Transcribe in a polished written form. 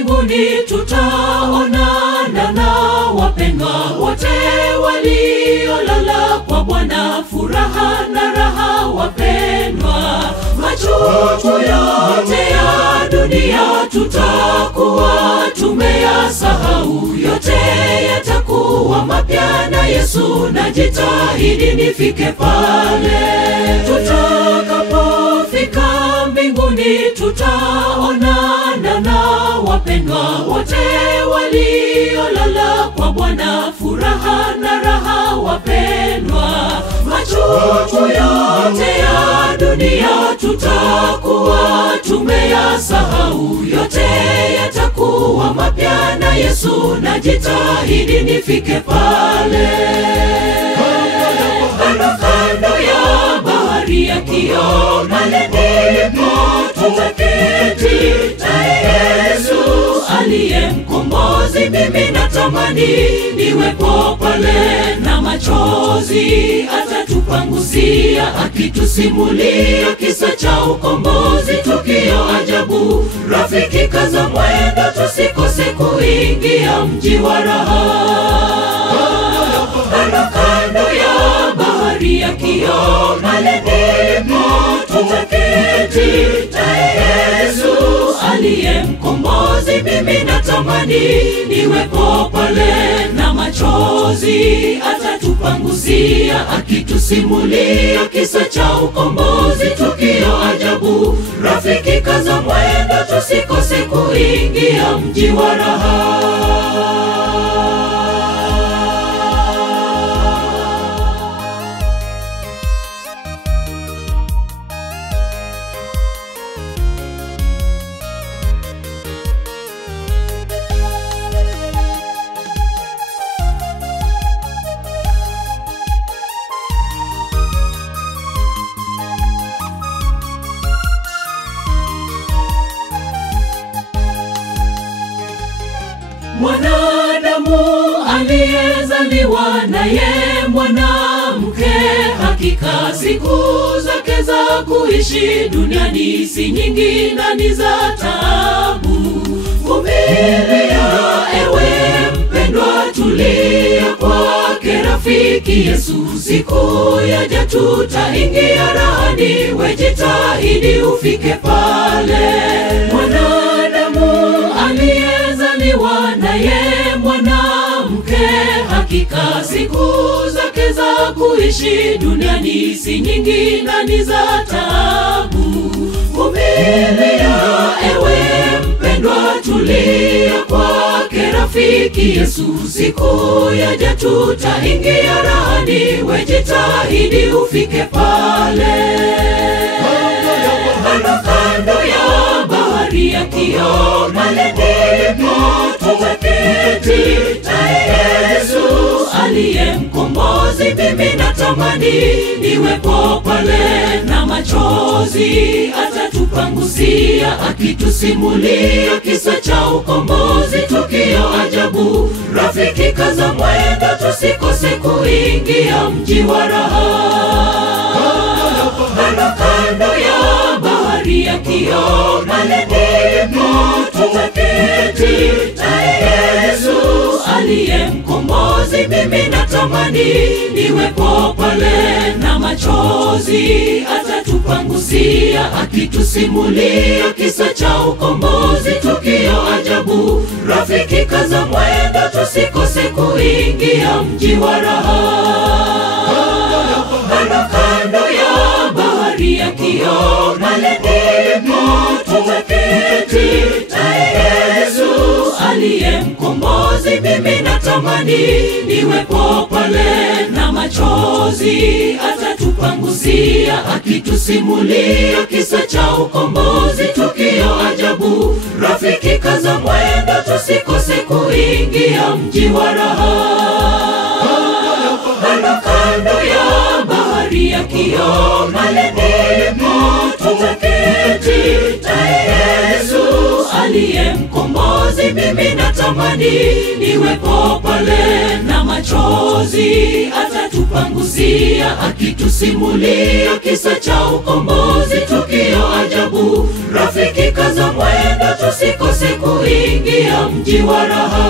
mbinguni tutaonana na wapendwa wote waliolala kwa Bwana. Furaha na raha wapendwa, machozi yote ya dunia tutakuwa tumeyasahau. Yote yatakuwa mapya na Yesu, najitahidi nifike pale. Tutakapofika mbinguni tutaonana na wapendwa wote waliolala kwa Bwana. Furaha na raha wapendwa, machozi yote ya dunia tutakuwa tumeyasahau. Yote yatakuwa mapya na Yesu, najitahidi nifike pale. Kando ya bahari ya kioo, pale ndipo tutaketi na Yesu aliye mkombozi. Mimi natamani niwepo pale, na machozi atatupangusia akitusimulia kisa cha ukombozi. Tukio ajabu, rafiki kaza mwendo, tusikose kuingia mji wa raha. Kando ya bahari ya kioo, pale ndipo tutaketi na Yesu aliye mkombozi. Mimi natamani niwepo pale, na machozi atatupangusia akitusimulia kisa cha ukombozi. Tukio ajabu, rafiki kaza mwendo, tusikose kuingia mji wa raha. Mwanadamu aliyezaliwa naye mwanamke, hakika siku zake za kuishi duniani si nyingi na ni za taabu. Vumilia ewe mpendwa, tulia kwake rafiki Yesu. Siku yaja tutaingia rahani, wejitahidi ufike pale. Mwanadamu aliyezaliwa naye mwanamke, hakika siku zake za kuishi duniani si nyingi na ni za taabu. Vumilia ewe mpendwa, tulia kwake rafiki Yesu. Siku yaja tutaingia rahani, wejitahidi ufike pale. Kando ya bahari ya kioo, pale ndipo tutaketi na Yesu aliye mkombozi. Mimi natamani niwepo pale, na machozi atatupangusia akitusimulia kisa cha ukombozi. Tukio ajabu, rafiki kaza mwendo, tusikose kuingia mji wa raha. Kando ya bahari ya kioo, pale ndipo tutaketi na Yesu aliye mkombozi. Mimi natamani niwepo pale, na machozi atatupangusia akitusimulia kisa cha ukombozi. Tukio ajabu, rafiki kaza mwendo, tusikose kuingia mji wa raha. Kando ya bahari ya kioo, pale ndipo tutaketi na Yesu aliye mkombozi. Mimi natamani niwepo pale, na machozi atatupangusia akitusimulia kisa cha ukombozi. Tukio ajabu, rafiki kaza mwendo, tusikose kuingia mji wa raha. Kando ya bahari ya kioo, pale ndipo tutaketi na Yesu aliye mkombozi. Mimi natamani niwepo pale, na machozi atatupangusia akitusimulia kisa cha ukombozi. Tukio ajabu, rafiki kaza mwendo, tusikose kuingia mji wa raha.